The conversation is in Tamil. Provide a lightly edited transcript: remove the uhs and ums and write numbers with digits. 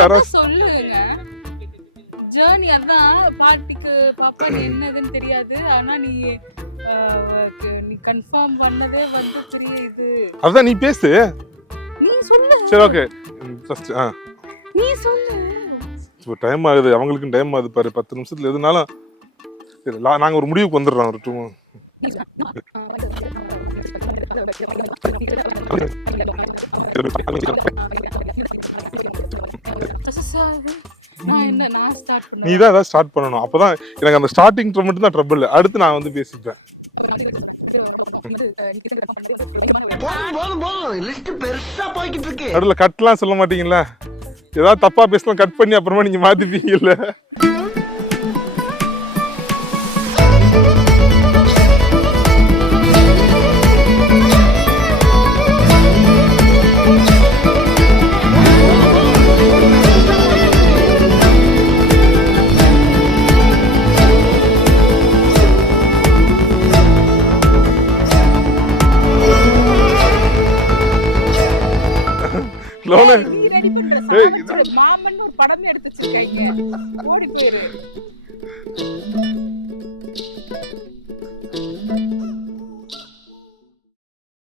யாராவது சொல்லுங்க ஜேர்னி அதான் பாட்டிக்கு பாப்பா நீ என்னதுன்னு தெரியாது ஆனா நீ கன்ஃபார்ம் பண்ணதே வந்து பெரிய இது. அதான் நீ பேசு. நீ சொல்லு. சரி ஓகே ஃபர்ஸ்ட் நீ சொல்லு. இப்போ டைம் ஆகுது, அவங்களுக்கும் டைம் ஆகுது பாரு. 10 நிமிஷத்துல எதுனாலும் சரி நாங்க ஒரு முடிவுக்கு வந்துடுறோம். ஒரு 2 நீ தான் ஏதாவது ஸ்டார்ட் பண்ணணும். அப்பதான் எனக்கு அந்த ஸ்டார்டிங் மட்டும் தான் ட்ரபிள். அடுத்து நான் வந்து பேசிப்பேன். நடுவில் கட்லாம் சொல்ல மாட்டீங்களா? ஏதாவது தப்பா பேசலாம் கட் பண்ணி அப்புறமா நீங்க மாத்திப்பீங்கல்ல. மாமன் ஒரு படம் எடுத்து வச்சிருக்காங்க. ஓடி போயிரு.